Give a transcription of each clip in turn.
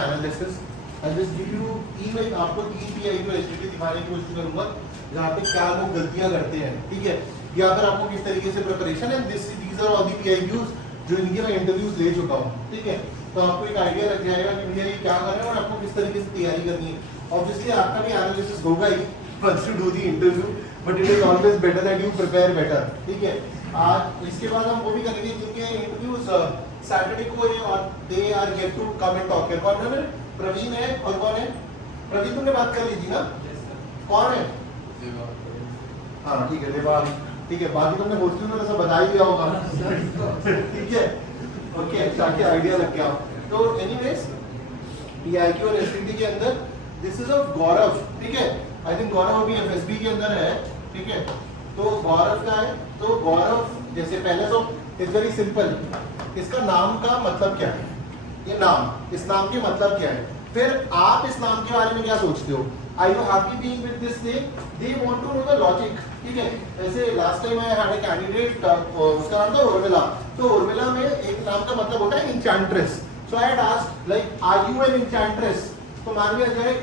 Analysis. I just give you ई आपको 3 pi को STT दिखाने की कोशिश करूंगा जहाँ पे क्या लोग गलतियां करते हैं, ठीक है। या फिर आपको किस तरीके से प्रिपरेशन है, दीज आर ऑल द पीआईक्यूज जो इनके मैं इंटरव्यूज ले चुका हूँ, ठीक है। तो आपको एक आइडिया लग जाएगा कि भैया ये क्या कर रहे हैं और आपको किस तरीके से तैयारी करनी है। ऑब्वियसली आपका भी एनालिसिस होगा ही once you do the interview, but it is always better that you prepare better, ठीक है। आज इसके बाद हम वो भी करेंगे जिनके इंटरव्यूज सैटरडे को है और they are get to come and talk here. कौन है? प्रवीण है और कौन है? प्रवीण तुमने बात कर ली थी ना? कौन है? हाँ ठीक है, देवाल, ठीक है। बाकी तुमने मोस्टली में सब बता ही दिया होगा, ठीक है। ओके, ताकि आइडिया लग गया। तो एनीवेज पीआईक्यू और एसटीटी के अंदर दिस इज ऑफ गौरव, ठीक है। आई थिंक गौरव अभी एफएसबी के अंदर है, ठीक है। तो गौरव का है, तो गौरव जैसे पहले तो इट्स वेरी सिंपल, इसका नाम का मतलब क्या है, ये नाम, इस नाम के मतलब क्या है। फिर आप इस नाम के बारे में क्या सोचते हो? Are you happy being with this name? They want to know the logic, ठीक है। जैसे last time I had a candidate, उसका नाम था उर्मिला। तो उर्मिला में एक नाम का मतलब होता है enchantress. So I had asked like are you an enchantress? तो मान लिया जाए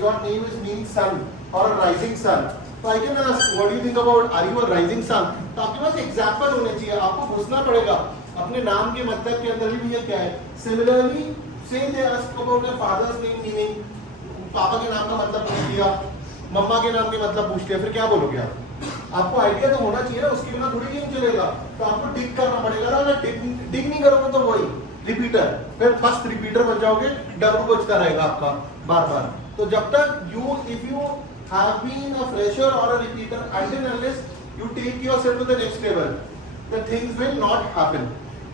your name is mean sun or a rising sun, तो I can ask what do you think about are you a rising sun. तो आपके पास example होने चाहिए, आपको पूछना पड़ेगा अपने नाम के मतलब के अंदर भी ये क्या है। सिमिलरली से they ask about their father's name meaning, पापा के नाम का मतलब पूछ लिया, मम्मा के नाम के मतलब पूछ लिया, फिर क्या बोलोगे आप? आपको आइडिया तो होना चाहिए ना, उसके बिना थोड़ी गेम चलेगा। तो आपको डिग करना पड़ेगा ना, अगर डिग नहीं करोगे तो वही रिपीटर, फिर फर्स्ट रिपीटर बन जाओगे, डब्ल्यू बचता रहेगा आपका बार बार। तो जब तक you if you have been a fresher or a repeater until unless you take yourself to the next level, the things will not happen,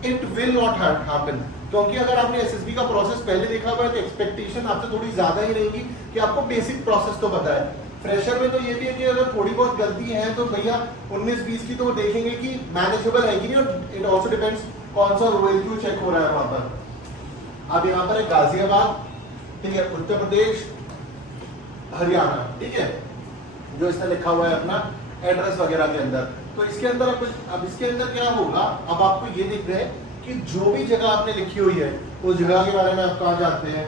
it will not happen। क्योंकि अगर आपने एसएसबी का प्रोसेस पहले देखा हुआ है तो एक्सपेक्टेशन आपसे थोड़ी ज्यादा ही रहेगी कि आपको बेसिक प्रोसेस तो पता है। फ्रेशर में तो ये भी है कि अगर थोड़ी बहुत गलती है तो भैया 19-20 की तो वो देखेंगे कि मैनेजेबल है कि नहीं, और इट आल्सो डिपेंड्स कौन सा OLQ चेक हो रहा है वहां पर। अब यहाँ पर है गाजियाबाद, ठीक है, उत्तर प्रदेश, हरियाणा, ठीक है, जो इसमें लिखा हुआ है अपना एड्रेस वगैरह के अंदर। तो इसके अंदर अब इसके अंदर क्या होगा, अब आपको ये दिख रहा है कि जो भी जगह आपने लिखी हुई है उस जगह के बारे में आप कहाँ जाते हैं,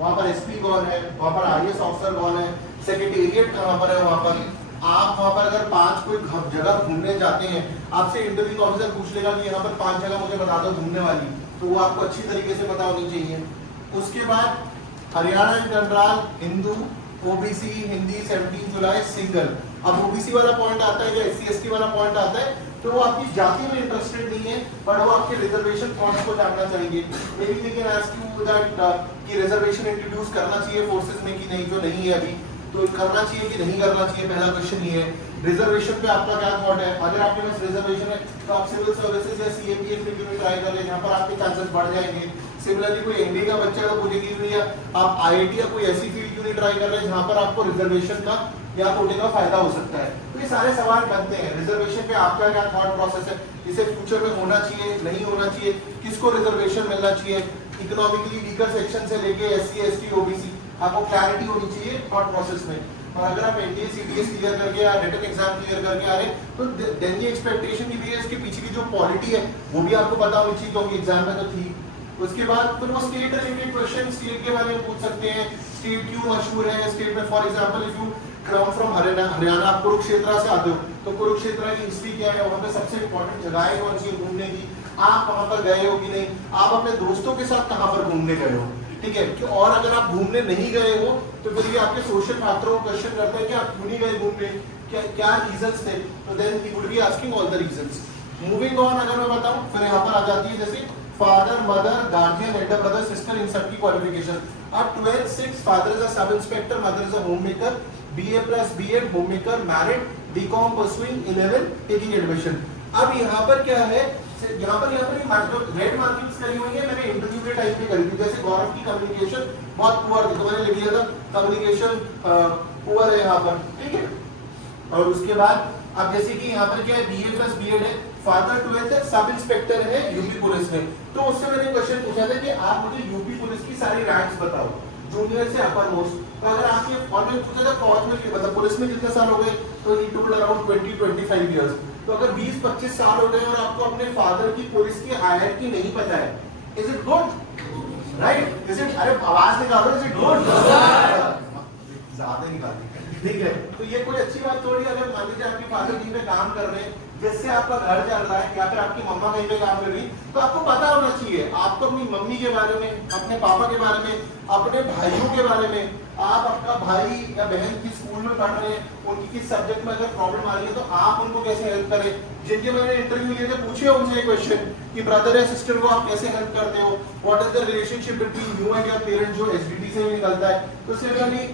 वहां पर एसपी कौन है, वहां पर आईएएस ऑफिसर कौन है, सेक्रेटेरिएट कहाँ पर है, वहां पर आप वहां पर अगर 5 कोई जगह घूमने जाते हैं, आपसे इंटरव्यू ऑफिसर पूछ लेगा कि यहाँ पर 5 जगह मुझे बता दो घूमने वाली, तो वो आपको अच्छी तरीके से पता होनी चाहिए। उसके बाद Haryana and general, Hindu, OBC, Hindi 17 July, single. अब ओबीसी वाला पॉइंट आता है या SC/ST वाला पॉइंट आता है तो वो आपकी जाति में इंटरेस्टेड नहीं है, पर वो आपके रिजर्वेशन फॉर्म्स को जानना चाहेंगे। May be they can ask you that कि रिजर्वेशन इंट्रोड्यूस करना चाहिए फोर्सेस में कि नहीं, जो नहीं है अभी, तो करना चाहिए कि नहीं करना चाहिए, पहला क्वेश्चन ये है। रिजर्वेशन पे आपका क्या थॉट है? अगर आपके पास रिजर्वेशन है तो आप सिविल सर्विसेज या CAPF के लिए ट्राई कर ले, जहाँ पर आपके चांसेस बढ़ जाएंगे। सिमिलरली कोई MBA का बच्चा को पूछेगी भैया आप IIT या कोई ऐसी फील्ड क्यों नहीं ट्राई कर रहे जहाँ पर आपको रिजर्वेशन का या कोटे का फायदा हो सकता है। तो ये सारे सवाल बनते हैं। रिजर्वेशन पे आपका क्या थॉट प्रोसेस है, इसे फ्यूचर में होना चाहिए, नहीं होना चाहिए, किसको रिजर्वेशन मिलना चाहिए, इकोनॉमिकली वीकर सेक्शन से लेके SC ST OBC, आपको क्लैरिटी होनी चाहिए थॉट प्रोसेस में। और अगर आप NDA CDS क्लियर करके या रिटन एग्जाम क्लियर करके आ रहे तो देन ये एक्सपेक्टेशन की भी है, इसके पीछे की जो पॉलिटी है वो भी आपको पता होनी चाहिए क्योंकि एग्जाम में तो थी। उसके बाद फिर वो स्टेट रिलेटेड क्वेश्चन स्टेट के बारे में पूछ सकते हैं, स्टेट क्यों मशहूर है स्टेट में। For example if you come from Haryana, आप कुरुक्षेत्र से आते हो तो कुरुक्षेत्र की हिस्ट्री क्या है, वहाँ पे सबसे इंपॉर्टेंट जगह है कौन सी घूमने की, आप वहाँ पर गए हो कि नहीं, आप अपने दोस्तों के साथ कहाँ पर घूमने गए हो, ठीक है। और अगर आप घूमने नहीं गए हो तो फिर ये आपके सोशल फैक्टरों को क्वेश्चन करते हैं कि आप क्यों नहीं गए घूमने, क्या क्या रीजंस थे, तो then he would be asking all the reasons. Moving on, अगर मैं बताऊं फिर यहाँ पर आ जाती है जैसे father, mother, guardian, elder brother, sister, इन सबकी क्वालिफिकेशन। अब 12th 6 father is a sub inspector, mother is a homemaker, BA+B.Ed homemaker, married, BCom pursuing 11 taking admission. अब यहाँ पर क्या है, यहाँ पर रेड मार्किंग्स करी हुई है, मैंने इंटरव्यू के टाइम पे करी थी। जैसे गौरव की कम्युनिकेशन बहुत पुअर थी तो मैंने लिख दिया था कम्युनिकेशन पुअर है यहाँ पर, ठीक है। और उसके बाद अब जैसे कि यहाँ पर क्या है, BA+B.Ed है, फादर 12th है, सब इंस्पेक्टर है यूपी पुलिस में। तो उससे मैंने क्वेश्चन पूछा था कि आप मुझे यूपी पुलिस की सारी रैंक्स बताओ, जूनियर से अपर मोस्ट। तो अगर आपके और मैंने पूछा था फौज में मतलब पुलिस में कितने साल हो गए, तो ही टोल्ड अराउंड 20-25 इयर्स। तो अगर 20-25 साल हो गए और आपको अपने फादर की पुलिस की हायरार्की नहीं पता है, is it good? Right? Is it? अरे आवाज निकालो, इज इट गुड? ज्यादा निकाली, ठीक है। तो ये कोई अच्छी बात थोड़ी। अगर मान लीजिए आपके फादर कहीं पे काम कर रहे हैं, जिससे आपका घर चल रहा है, या फिर आपकी मम्मा कहीं पे काम कर रही, तो आपको पता होना चाहिए। आपको अपनी मम्मी के बारे में, अपने पापा के बारे में, अपने भाइयों के बारे में, आप आपका भाई या बहन किस स्कूल में पढ़ रहे हैं, उनकी किस सब्जेक्ट में अगर प्रॉब्लम आ रही है तो आप उनको कैसे हेल्प करें। जिनके मैंने इंटरव्यू लिए थे, पूछे उनसे क्वेश्चन कि ब्रदर या सिस्टर को आप कैसे हेल्प करते हो, what is the relationship between you and your parents, जो एसडीटी से भी निकलता है। तो सिमिलरली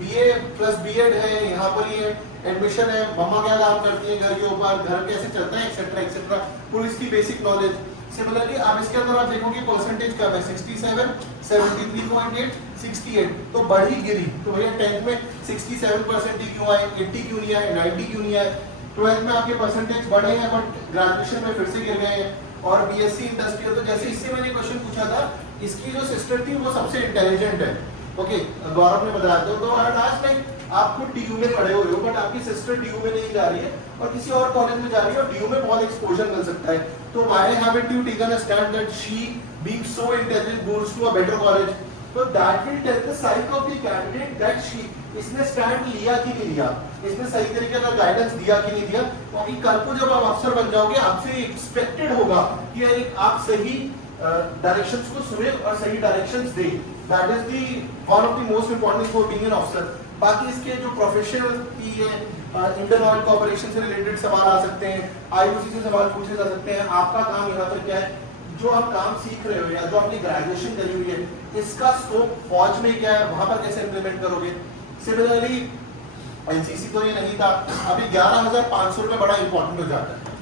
बीए प्लस बीएड है, यहाँ पर ये एडमिशन है, मम्मा क्या काम करती है घर के ऊपर, घर कैसे चलता है, एक्सेट्रा एक्सेट्रा, पुलिस की बेसिक नॉलेज। सिमिलरली अब इसके अंदर आप देखोगे परसेंटेज कब है, 67, 73.8, 68, तो बढ़ी गिरी। तो भैया 10th में 67% ही क्यों आए, 80 क्यों नहीं आए, 90 क्यों नहीं आए। 12th में आपके परसेंटेज बढ़े हैं, बट ग्रेजुएशन में फिर से गिर गए हैं। और बीएससी इंडस्ट्रियल, तो जैसे इससे मैंने क्वेश्चन पूछा था, इसकी जो सिस्टर थी वो सबसे इंटेलिजेंट है, ओके, गौरव ने बताया था। तो आज लाइक आप खुद डीयू में पढ़े हुए हो, बट आपकी सिस्टर डीयू में नहीं जा रही है और किसी और कॉलेज में जा रही है, और डीयू में बहुत एक्सपोजर मिल सकता है। तो why haven't you taken a stand that she being so intelligent goes to a better college? तो that will tell the psyche of the candidate that she, इसने स्टैंड लिया कि नहीं लिया, इसने सही तरीके का गाइडेंस दिया कि नहीं दिया। क्योंकि कल को जब आप अफसर बन जाओगे, आपसे एक्सपेक्टेड होगा कि एक आप सही डायरेक्शंस को सुने और सही directions they. That is the one of the most important for being an officer. बाकी इसके जो प्रोफेशनल की है, इंडियन ऑयल कॉर्पोरेशन से रिलेटेड सवाल आ सकते हैं, आईओसी से सवाल पूछे जा सकते हैं। आपका काम यहाँ पर क्या है, जो आप काम सीख रहे हो या जो आपने ग्रेजुएशन करी हुई है, इसका स्कोप फौज में क्या है, वहां पर कैसे इंप्लीमेंट करोगे। सिमिलरली एनसीसी तो ये नहीं था, अभी 11,500 रुपए बड़ा इंपॉर्टेंट हो जाता है,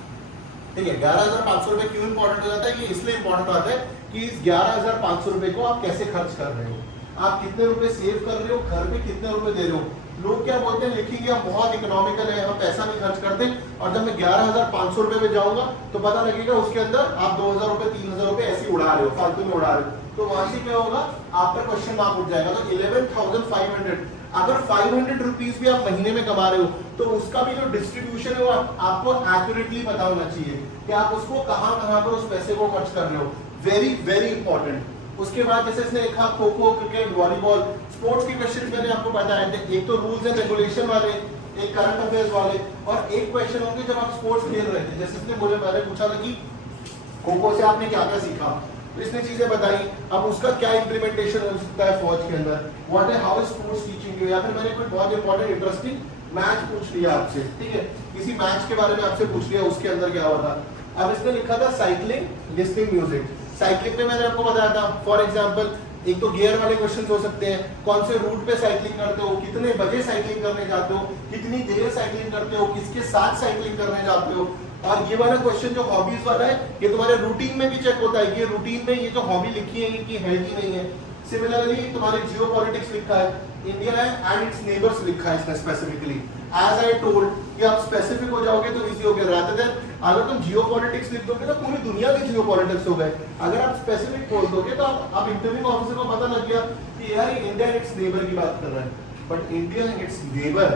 ठीक है। 11,500 रुपए क्यों इंपॉर्टेंट हो जाता है? ये इसलिए इंपॉर्टेंट होता है कि इस 11,500 रुपए को आप कैसे खर्च कर रहे हो, आप कितने रुपए सेव कर रहे हो, घर में कितने रुपए दे रहे हो। लोग क्या बोलते हैं, लिखेंगे हम बहुत इकोनॉमिकल है, हम पैसा नहीं खर्च करते, और जब मैं 11,500 रुपए पे जाऊंगा तो पता लगेगा उसके अंदर आप 2,000 रुपए 3,000 रुपए ऐसे उड़ा रहे हो, फालतू में उड़ा रहे हो। तो वहां से क्या होगा, आपका क्वेश्चन मार्क उठ जाएगा। तो 11,500, अगर 500 रुपीज भी आप महीने में कमा रहे हो, तो उसका भी जो डिस्ट्रीब्यूशन है वो आपको एक्यूरेटली पता होना चाहिए कि आप उसको कहां पर उस पैसे को खर्च कर रहे हो। Very very important. उसके बाद जैसे इसने लिखा kho kho, cricket, volleyball, sports के क्वेश्चन मैंने आपको बताया थे। एक तो रूल्स एंड रेगुलेशन वाले, एक करंट अफेयर्स वाले, और एक क्वेश्चन होंगे जब आप स्पोर्ट्स खेल रहे थे। जैसे इसने मुझे पहले पूछा था कि खो खो से आपने क्या क्या सीखा, तो इसने चीजें बताई। अब उसका क्या इंप्लीमेंटेशन हो सकता है फौज के अंदर, व्हाट है, how is sports teaching you, या फिर मैंने कोई बहुत इंपॉर्टेंट इंटरेस्टिंग मैच पूछ लिया आपसे, ठीक है, किसी मैच के बारे में आपसे पूछ लिया, उसके अंदर क्या हुआ था। अब इसने लिखा था साइकिलिंग, लिसनिंग म्यूजिक। साइकिलिंग में मैंने आपको बताया था, फॉर एग्जांपल एक तो गियर वाले क्वेश्चन हो सकते हैं, कौन से रूट पे साइकिलिंग करते हो, कितने बजे साइकिलिंग करने जाते हो, कितनी देर साइकिलिंग करते हो, किसके साथ साइकिलिंग करने जाते हो। और ये वाला क्वेश्चन जो हॉबीज वाला है, ये तुम्हारे रूटीन में भी चेक होता है कि रूटीन में ये जो हॉबी लिखी है कि है कि नहीं है। सिमिलरली तुम्हारे जियोपॉलिटिक्स लिखा है, इंडिया है एंड इट्स नेबर्स लिखा है इसने स्पेसिफिकली। एज आई टोल्ड कि आप स्पेसिफिक हो जाओगे तो इजी हो गया, रादर देन अगर तुम जियोपॉलिटिक्स लिख दोगे तो पूरी दुनिया के जियोपॉलिटिक्स हो गए। अगर आप स्पेसिफिक बोल दोगे तो आप इंटरव्यूइंग ऑफिसर को पता लग गया कि यार ये इंडिया एंड इट्स नेबर की बात कर रहा है, but India and it's neighbour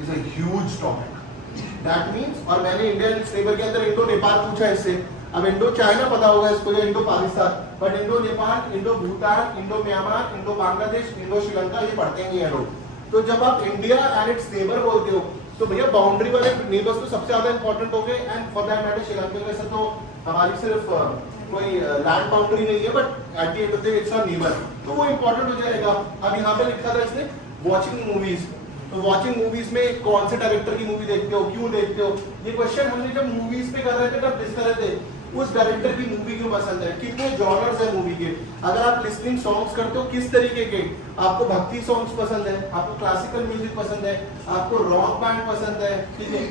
is a huge topic. That means, और मैंने इंडिया एंड इट्स नेबर के अंदर इंडो नेपाल पूछा इससे। अब इंडो चाइना पता होगा इसको या Indo Pakistan, but Indo Nepal, Indo Bhutan, Indo Myanmar, Indo Bangladesh, Indo Sri Lanka ये पढ़ते नहीं है लोग। तो जब आप इंडिया एंड इट्स नेबर बोलते हो तो भैया बाउंड्री वाले नेबर्स तो सबसे ज्यादा इंपॉर्टेंट हो गए। And for that matter Sri Lanka में से तो हमारी सिर्फ कोई लैंड बाउंड्री नहीं है, but at the end of the day it's a neighbour, तो वो इंपॉर्टेंट हो जाएगा। अब यहाँ पे लिखा था इसने वॉचिंग मूवीज, तो वॉचिंग मूवीज में कौन से डायरेक्टर की मूवी देखते हो, क्यों देखते हो, ये क्वेश्चन हमने जब मूवीज पे कर रहे थे तब डिस्कस कर रहे थे। उस डायरेक्टर की मूवी क्यों पसंद है, कितने जॉनर्स है मूवी के, अगर आप लिसनिंग सॉन्ग्स करते हो किस तरीके के, आपको भक्ति सॉन्ग्स पसंद है, आपको क्लासिकल म्यूजिक पसंद है, आपको रॉक बैंड पसंद है, ठीक है,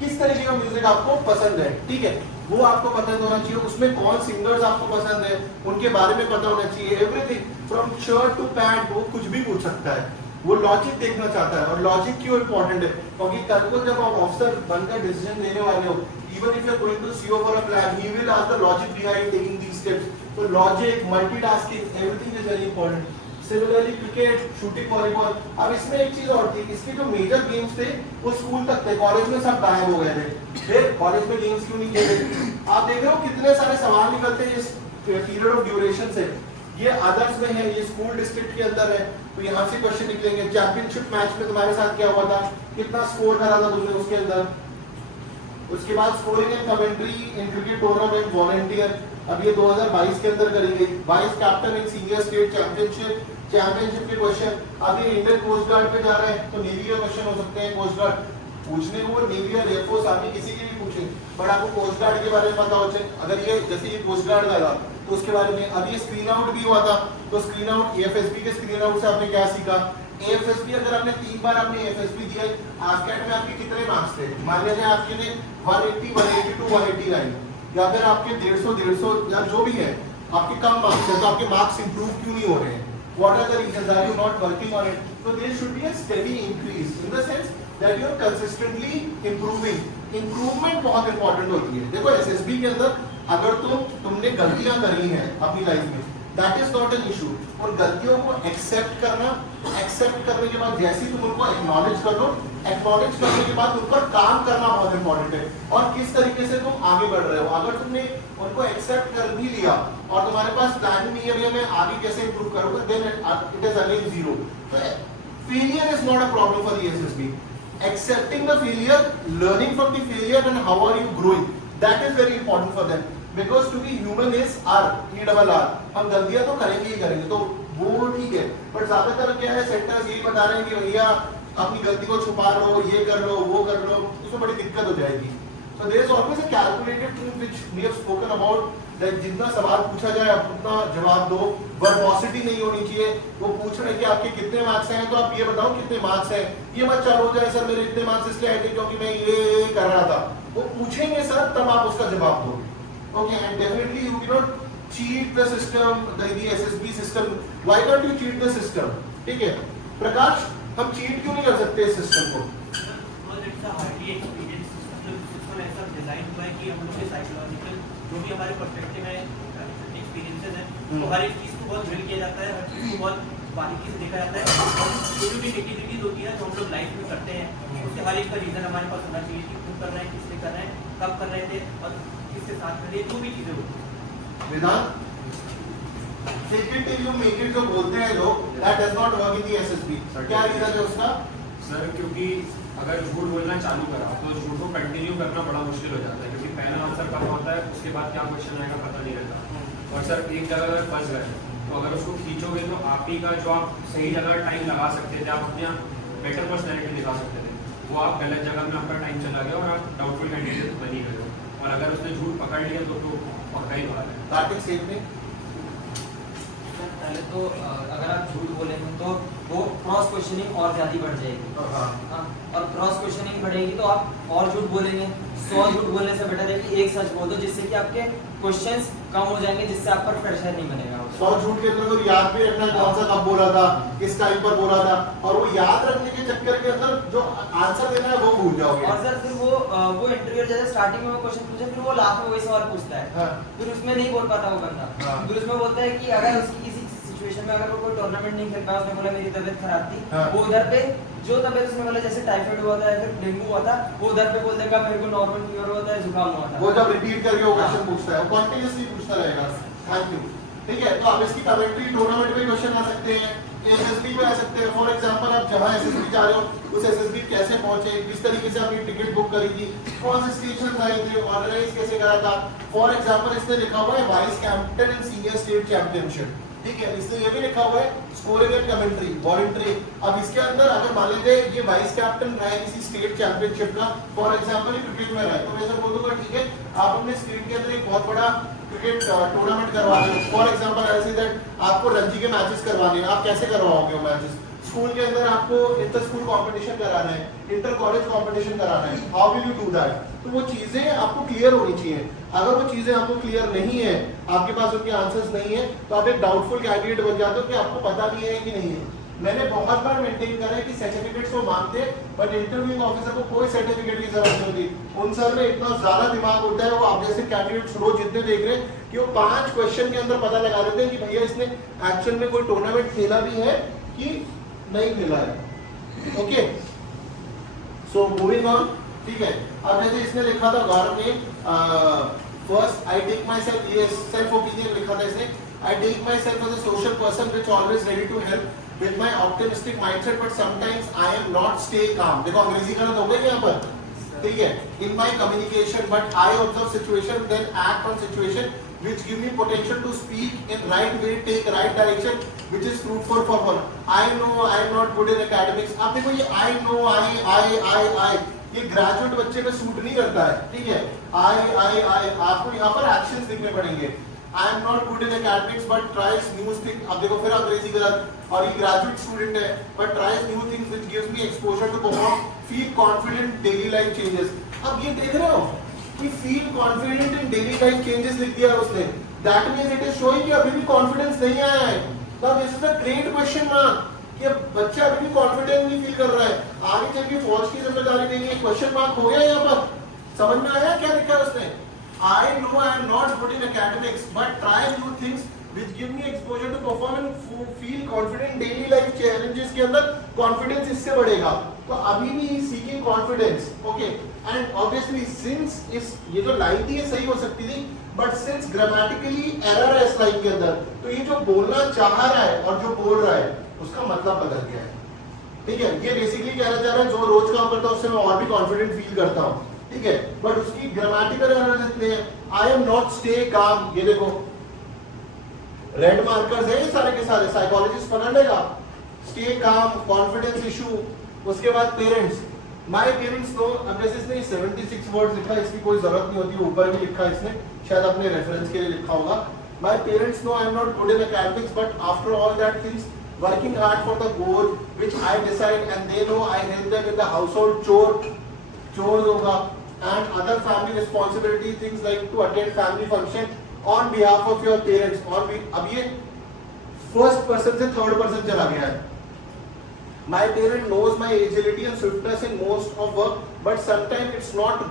किस तरीके का म्यूजिक आपको पसंद है, ठीक है, वो आपको पता होना चाहिए। उसमें कौन सिंगर्स आपको पसंद है उनके बारे में पता होना चाहिए। Everything from shirt to pant, वो कुछ भी पूछ सकता है, वो लॉजिक देखना चाहता है। और लॉजिक क्यों इंपॉर्टेंट है, क्योंकि कल को जब आप ऑफिसर बनकर डिसीजन लेने वाले हो, even if you are going to CEO for a plan, he will ask the logic behind taking these steps. So logic, multitasking, everything is very important. Similarly cricket, shooting, volleyball. अब इसमें एक चीज और थी, इसके जो मेजर गेम्स थे वो स्कूल तक थे, कॉलेज में सब गायब हो गए थे। फिर कॉलेज में गेम्स क्यों नहीं खेले? आप देख रहे हो कितने सारे सवाल निकलते हैं इस पीरियड ऑफ ड्यूरेशन से। ये अदर्स में है, ये स्कूल डिस्ट्रिक्ट के अंदर है, तो यहाँ से क्वेश्चन निकलेंगे। चैंपियनशिप मैच में तुम्हारे साथ क्या हुआ था, कितना स्कोर करा था तुमने उसके अंदर। उसके बाद scoring and commentary in cricket tournament volunteer, अब ये 2022 के अंदर करी गई। Vice captain in senior state championship के क्वेश्चन। अब ये इंडियन कोस्ट गार्ड पे जा रहे हैं, तो नेवी के क्वेश्चन हो सकते हैं। कोस्ट गार्ड पूछने को नेवी और एयरफोर्स आपने किसी की भी पूछे, बट आपको कोस्ट गार्ड के बारे में पता हो चाहिए। अगर ये जैसे ये कोस्ट गार्ड का था तो उसके बारे में। अब ये स्क्रीन आउट भी हुआ था, तो स्क्रीन आउट एएफएसबी के स्क्रीन आउट से आपने क्या सीखा। एएफएसबी अगर आपने 3 बार आपने एएफएसबी दिया, आस्केट में आपके कितने मार्क्स थे, मान लीजिए आपके ने 180 182 189 या फिर आपके 150 या जो भी है आपके कम मार्क्स है, तो आपके मार्क्स इंप्रूव क्यों नहीं हो रहे हैं? What are the reasons? Are you not working on it? So there should be a steady increase in the sense that you are consistently improving. Improvement बहुत important होती है। देखो एसएसबी के अंदर अगर तुमने गलतियां करी हैं अपनी लाइफ में, that is not an issue। और गलतियों को एक्सेप्ट करना, एक्सेप्ट करने के बाद जैसे तुम उनको एक्नॉलेज कर लो, एक्नॉलेज करने के बाद उन पर काम करना बहुत इंपॉर्टेंट है। और किस तरीके से तुम आगे बढ़ रहे हो, अगर तुमने उनको एक्सेप्ट कर भी लिया और तुम्हारे पास प्लान नहीं है मैं आगे कैसे इंप्रूव करूंगा, then it is again zero. Failure is not a problem for the SSB. Accepting the failure, learning from the failure and how are you growing, that is very important for them. Because to be human is R हम गलतियां तो करेंगे ही करेंगे, तो वो ठीक है, but ज्यादातर क्या है सेंटर्स यही बता रहे हैं कि भैया अपनी गलती को छुपा लो, ये कर लो, वो कर लो, उसमें बड़ी दिक्कत हो जाएगी। So there is always a calculated thing which we have spoken about, that जितना सवाल पूछा जाए आप उतना जवाब दो। वर्बोसिटी नहीं होनी चाहिए। वो पूछ रहे हैं कि आपके कितने मार्क्स हैं, तो आप ये बताओ कितने मार्क्स हैं। ये मत चालू हो जाए सर मेरे इतने मार्क्स इसलिए आए थे क्योंकि मैं ये कर रहा था। वो पूछेंगे सर तब आप उसका जवाब दो। Okay, and definitely you cannot cheat the system, the SSB system. Why can't you cheat the system? ठीक है प्रकाश, हम चीट क्यों नहीं कर सकते इस सिस्टम को? Because it's a highly experienced system. System ऐसा डिजाइन हुआ है कि हम लोग के साइकोलॉजिकल जो भी हमारे पर्सपेक्टिव है, एक्सपीरियंसेस हैं, तो हर एक चीज को बहुत ड्रिल किया जाता है, हर चीज को बहुत बारीकी से देखा जाता है। जो भी एक्टिविटीज होती है जो हम लोग लाइफ में करते हैं, उसके हर एक का रीजन हमारे पास होना चाहिए कि क्यों कर रहे हैं, किस लिए कर रहे हैं, कब कर रहे थे और किसके साथ कर रहे हैं, जो भी चीजें होती हैं। वेदांत, fake it till you make it जो बोलते हैं लोग, that does not work in the SSB। क्या रीजन है उसका? सर क्योंकि अगर झूठ बोलना चालू करा तो झूठ को कंटिन्यू करना बड़ा मुश्किल हो जाता है, क्योंकि पहला आंसर कब होता है उसके बाद क्या क्वेश्चन आएगा पता नहीं रहता। और सर एक जगह अगर फंस गए तो अगर उसको खींचोगे तो आप ही का जो आप सही जगह टाइम लगा सकते थे, आप अपने बेटर पर्सनैलिटी दिखा सकते थे, वो आप गलत जगह में आपका टाइम चला गया और आप डाउटफुल कैंडिडेट बन ही गए हो। और अगर उसने झूठ पकड़ लिया तो पक्का ही बात है। कार्तिक सेठ ने पहले तो अगर आप झूठ बोलेंगे तो वो क्रॉस क्वेश्चनिंग और ज्यादा बढ़ जाएगी। हाँ, और क्रॉस क्वेश्चनिंग बढ़ेगी तो आप और झूठ बोलेंगे। 100 झूठ बोलने से बेटर है कि एक सच बोल दो, जिससे कि आपके क्वेश्चंस कम हो जाएंगे, जिससे आप पर प्रेशर नहीं बनेगा। 100 झूठ के अंदर तो याद भी रखना कौन सा कब बोला था, किस टाइम पर बोला था, और वो याद रखने के चक्कर के अंदर जो आंसर देना है वो भूल जाओगे। और सर फिर वो इंटरव्यूअर जैसे स्टार्टिंग में वो क्वेश्चन पूछे, फिर वो लास्ट में वही सवाल पूछता है। हाँ। फिर उसमें नहीं बोल पाता वो बंदा। फिर उसमें बोलता है कि अगर उसकी किसी सिचुएशन में अगर वो कोई टूर्नामेंट नहीं खेल पाया, उसने बोला मेरी तबीयत खराब थी, हाँ। वो उधर पे जो तबीयत उसमें बोला जैसे टाइफाइड हुआ था या फिर डेंगू हुआ था, वो उधर पे बोल देगा मेरे को नॉर्मल फीवर हुआ था, जुकाम हुआ था। वो जब रिपीट करके वो क्वेश्चन पूछता है, वो कंटीन्यूअसली पूछता रहेगा। Thank you. ठीक है, तो अब इसकी कमेंट्री टूर्नामेंट में क्वेश्चन आ सकते हैं, एसएसबी में आ सकते हैं। फॉर एग्जांपल आप जहां एसएसबी जा रहे हो उस एसएसबी कैसे पहुंचे, किस तरीके से आपने टिकट बुक करी थी, कौन से स्टेशन आए थे, ऑर्गेनाइज कैसे करा था। फॉर एग्जांपल इसने लिखा हुआ है vice captain in senior state championship. ठीक है, इसने ये भी लिखा हुआ है स्कोरिंग एंड कमेंट्री वॉलंटरी। अब इसके अंदर अगर मान लीजिए ये वाइस कैप्टन रहा है किसी स्टेट चैंपियनशिप का, फॉर एग्जांपल क्रिकेट में रहा है, तो मैं सर बोलूंगा ठीक है आप अपने स्क्रीन के अंदर एक बहुत बड़ा क्रिकेट टूर्नामेंट करवा रहे हो। फॉर एग्जांपल ऐसे दैट आपको रणजी के मैचेस करवाने हैं, आप कैसे करवाओगे वो मैचेस? स्कूल के अंदर आपको इंटर स्कूल कंपटीशन कराना है, इंटर कॉलेज कंपटीशन कराना है, how will you do that? तो वो चीजें आपको क्लियर होनी चाहिए। अगर वो चीजें आपको क्लियर नहीं है, आपके पास उनके आंसर्स नहीं है, तो आप एक डाउटफुल कैंडिडेट बन जाते हो कि आपको पता नहीं है कि नहीं है। मैंने बहुत बार मेंटेन करा है कि सर्टिफिकेट्स वो मांगते हैं, बट इंटरव्यूइंग ऑफिसर को कोई सर्टिफिकेट की जरूरत नहीं होती। उन सर में इतना ज्यादा दिमाग होता है, वो आप जैसे कैंडिडेट्स रोज जितने देख रहे हैं कि वो 5 क्वेश्चन के अंदर पता लगा देते हैं कि भैया इसने एक्चुअल में कोई टूर्नामेंट खेला भी है कि नहीं खेला है। Okay, so moving on. ठीक है, अब जैसे इसने लिखा था गौरव ने first I take my self, ये सेल्फ ओपिनियन लिखा था इसने, I take myself as a social person which always ready to help with my optimistic mindset, but sometimes I am not stay calm. देखो अंग्रेजी गलत हो गई यहाँ पर, ठीक है? In my communication, but I observe situation, then act on situation, which give me potential to speak in right way, take right direction, which is fruitful for all. I know I am not good in academics. आप देखो ये I know I ये graduate बच्चे में suit नहीं करता है, ठीक है? I आपको यहाँ पर एक्शंस दिखने पड़ेंगे. I am not good in academics but tries new things. अब देखो फिर अंग्रेजी गलत, और ये ग्रेजुएट स्टूडेंट है but tries new things which gives me exposure to perform, feel confident daily life changes. अब ये देख रहे हो कि feel confident in daily life changes लिख दिया उसने. That means it is showing कि अभी भी confidence नहीं आया है. Now this is a great question mark कि बच्चा अभी भी confident नहीं feel कर रहा है. आगे चल के फौज की जिम्मेदारी देंगे. Question mark हो गया यहाँ पर. समझ में आया क्या लिखा है उसने? I know I am not good in academics, but try new things which give me exposure to perform and feel confident daily life challenges के अंदर confidence इससे बढ़ेगा. तो अभी भी seeking confidence, okay? And obviously since इस ये जो लाइन थी ये सही हो सकती थी, but since grammatically error है इस लाइन के अंदर, तो ये जो बोलना चाह रहा है और जो बोल रहा है उसका मतलब बदल गया है. ठीक है? ये बेसिकली कहना चाह रहा है जो रोज काम करता हूँ उससे मैं और भी कॉन्फिडेंट फील करता हूँ. ठीक है, बट उसकी ग्रामेटिकल एरर इतने हैं. I am not stay calm, ये देखो रेड मार्कर्स है ये सारे के सारे, साइकोलॉजिस्ट पकड़ लेगा. Stay calm, confidence issue. उसके बाद पेरेंट्स, माय पेरेंट्स नो. अब जैसे इसने 76 वर्ड्स लिखा है, इसकी कोई जरूरत नहीं होती, ऊपर भी लिखा है इसने, शायद अपने रेफरेंस के लिए लिखा होगा. My parents know I am not good in academics but after all that things working hard for the goal which I decide and they know I help them in the household chores होगा and other family responsibility things like to attend family function on behalf of your parents. और भी अब ये first person से third person चला गया है. My parent knows my agility and swiftness in most of work but sometimes it's not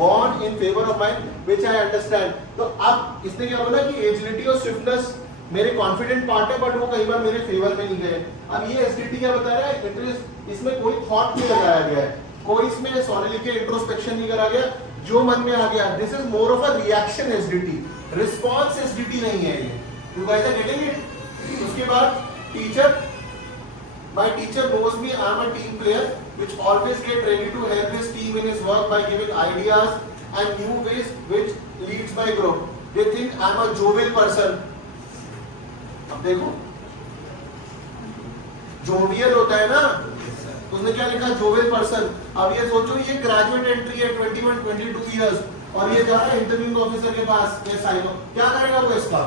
gone in favor of mine which I understand. तो अब इसने क्या बोला कि agility और swiftness मेरे कॉन्फिडेंट पार्ट है बट वो कई बार मेरे फेवर में नहीं गए. अब ये एसडीटी क्या बता रहा है? इंटरेस्ट, इसमें कोई थॉट नहीं लगाया गया है, कोई इसमें सॉरी लिख के इंट्रोस्पेक्शन नहीं करा गया, जो मन में आ गया. This is more of a reaction SDT, response SDT नहीं है ये. You guys are getting it? उसके बाद teacher, my teacher knows me I am a team player which always get ready to help his team in his work by giving ideas and new ways which leads my group. They think I am a jovial person. अब देखो jovial होता है ना, उसने क्या लिखा? Jovial person. अब ये सोचो ये ग्रेजुएट एंट्री है 21-22 इयर्स और ये जा रहा है इंटरव्यूइंग ऑफिसर के पास, ये साइन क्या करेगा वो इसका?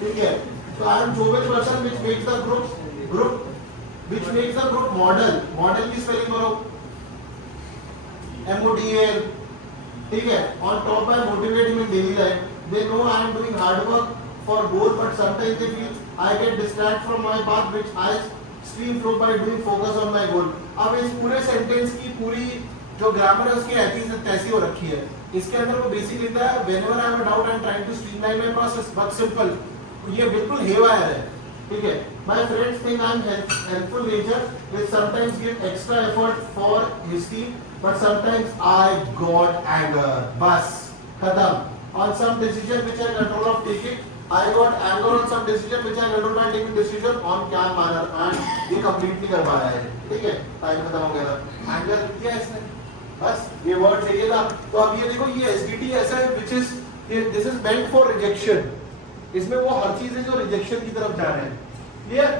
ठीक है, तो I am jovial person which makes the group which makes the group model. Model की स्पेलिंग करो MODL. ठीक है, on top bye motivating in daily life. They know I am doing hard work for goal, but sometimes they feel I get distracted from my path, which I stream through by doing focus on my goal. अब इस पूरे sentence की पूरी जो grammar है उसकी ऐसी तैसी हो रखी है. इसके अंदर वो बेसिक लिखता है whenever I have a doubt I am trying to streamline my process, but simple. ये बिल्कुल हेवायर है. ठीक है, my friends think I am helpful nature, which sometimes give extra effort for his team, but sometimes I got anger. बस खत्म. On some decision which I control of taking, I got anger on some decision which I control by taking decision on calm manner and ये complete नहीं कर पाया है. ठीक है, time खत्म हो गया. Anger किया इसने, बस ये वर्ड चाहिए था. तो अब ये देखो ये SDT ऐसा है which is this is meant for rejection. इसमें वो हर चीज है जो रिजेक्शन की तरफ जा रहे हैं. क्लियर?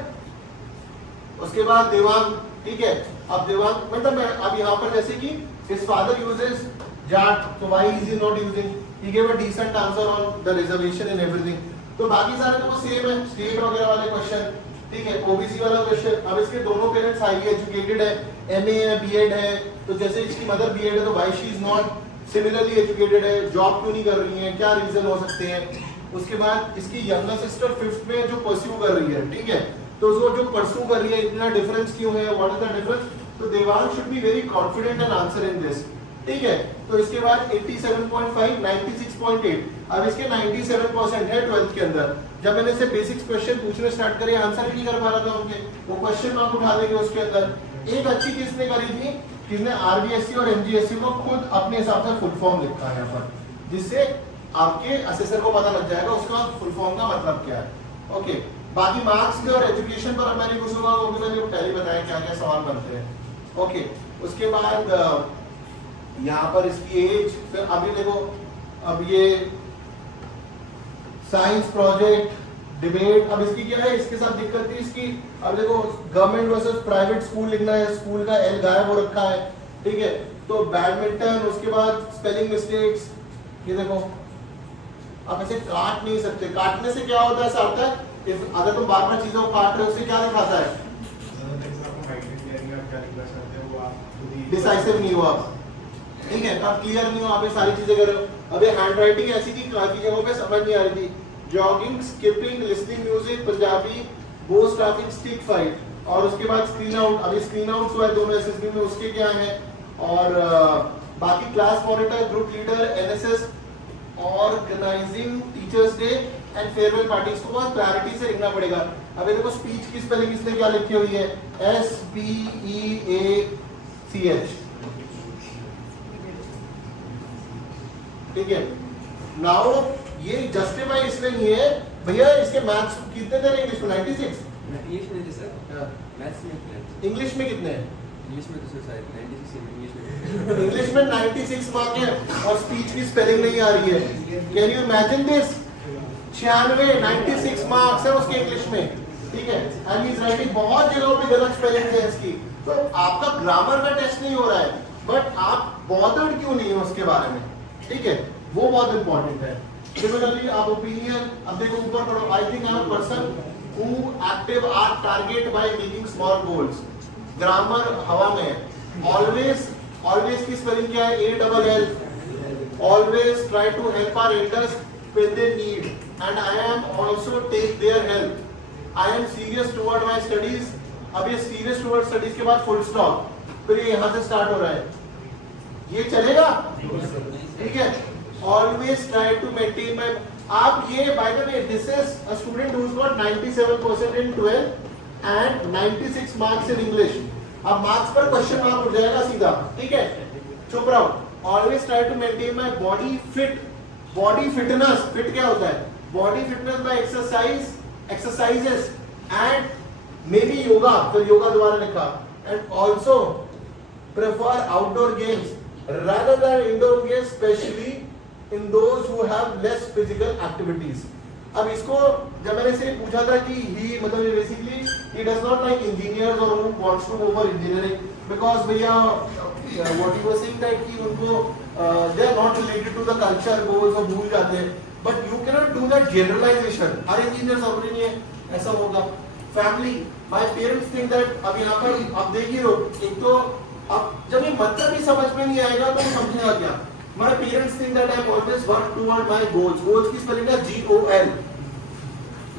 उसके बाद देवांग. ठीक है, अब देवांग मतलब अब यहाँ पर जैसे कि his father uses जाट, तो why is he not using? He gave a decent answer on the reservation and everything. तो बाकी सारे तो वो सेम है, स्टेट वगैरह वाले क्वेश्चन. ठीक है, ओबीसी वाला क्वेश्चन. अब इसके दोनों पेरेंट्स हाईली एजुकेटेड है, एमए है, बीएड है. तो जैसे इसकी मदर बीएड है तो why she is not similarly educated है, जॉब क्यों नहीं कर रही है, क्या रीजन हो सकते हैं. उसके बाद इसकी यंगर सिस्टर 5th में जो परस्यू कर रही है. ठीक है, तो वो जो परस्यू कर रही है इतना डिफरेंस क्यों है, व्हाट इज द डिफरेंस? तो Devang should be very confident and answer in this. ठीक है, तो इसके बाद 87.5, 96.8. अब इसके 97% है 12th के अंदर. जब मैंने से बेसिक्स क्वेश्चन पूछने स्टार्ट करे आंसर ही नहीं कर पा रहा था उनके, वो क्वेश्चन मार्क उठा देंगे उसके अंदर. एक अच्छी किसने करी थी, किसने आरबीएससी और एमजीएससी को खुद अपने हिसाब से फुल फॉर्म लिखा है यहाँ पर, जिससे आपके असेसर को पता लग जाएगा उसका फुल फॉर्म का मतलब क्या है। ओके, बाकी मार्क्स पे और एजुकेशन पर अब मैंने घुसूंगा, वो भी मैंने पहले बताया क्या क्या सवाल बनते हैं। ओके, उसके बाद यहाँ पर इसकी एज, फिर अभी देखो अब ये साइंस प्रोजेक्ट डिबेट, अब इसकी क्या है, इसके साथ दिक्कत थी इसकी, अब देखो गवर्नमेंट वर्सेस प्राइवेट स्कूल लिखना है, स्कूल का एल गायब हो रखा है, ठीक है। तो बैडमिंटन, उसके बाद स्पेलिंग मिस्टेक्स, ये देखो आप ऐसे काट नहीं सकते, काटने से क्या होता है सार्थक, अगर तुम बार बार चीजों को काट रहे हो उससे क्या दिखाता है, डिसाइसिव नहीं हो आप, ठीक है, आप क्लियर नहीं हो, आप ये सारी चीजें कर रहे हो। अब ये हैंड राइटिंग ऐसी थी काफी जगहों पे समझ नहीं आ रही थी, jogging, skipping, listening music, Punjabi, Bose traffic, stick fight, और उसके बाद स्क्रीन आउट, अभी स्क्रीन आउट हुआ है दोनों एसएसबी में, उसके क्या है, और बाकी class monitor, group leader, NSS, organising teachers day and farewell party, इसको बहुत क्लैरिटी से लिखना पड़ेगा। अभी देखो स्पीच की स्पेलिंग इसने क्या लिखी हुई है, SPEACH, ठीक है। नाउ ये जस्टिफाई इसलिए नहीं है भैया, इसके मैथ्स कितने थे इंग्लिश में, 96, इंग्लिश में थे सर, मैथ्स में कितने, इंग्लिश में कितने हैं, इंग्लिश में तो सर शायद 96 इंग्लिश में इंग्लिश में 96 मार्क है और स्पीच की स्पेलिंग नहीं आ रही है, can you imagine this, 96 marks है उसके इंग्लिश में, ठीक है, एंड ही इज राइटिंग बहुत जगहों पे गलत स्पेलिंग है इसकी। तो आपका ग्रामर का टेस्ट नहीं हो रहा है, बट आप बॉदर्ड क्यों नहीं है उसके बारे में, ठीक है, वो बहुत इंपॉर्टेंट है। सिमिलरली आप ओपिनियन, अब देखो ऊपर पढ़ो, I think I am a person who active are target by making small goals, grammar हवा में, ऑलवेज की स्पेलिंग क्या है, ALL, always try to help our elders when they need and I am also take their help, I am serious toward my studies, अब ये serious toward studies के बाद full stop, फिर ये यहाँ से start हो रहा है, ये चलेगा, ठीक है, always try to maintain my, आप ये by the way this is a student who's got 97% in 12 and 96 marks in English, अब marks पर question mark उठ जाएगा सीधा, ठीक है, चुप रहो, always try to maintain my body fit, body fitness, fit क्या होता है, body fitness by exercises and may be yoga, फिर योगा दोबारा लिखा, and also prefer outdoor games rather than indoor games, especially in those who have less physical activities। अब इसको जब मैंने इसे पूछा था कि ही मतलब basically he does not like engineers or who wants to go for engineering because भैया what he was saying that कि उनको they are not related to the culture goals और भूल जाते हैं, but you cannot do that generalization, her engineer जरूरी नहीं है ऐसा होगा। Family, my parents think that, अब यहाँ पर आप देख ही रहो, एक तो अब जब ये मतलब ही समझ में नहीं आएगा तो समझेगा क्या। My parents think that I always work toward my goals, goals की स्पेलिंग है GOL,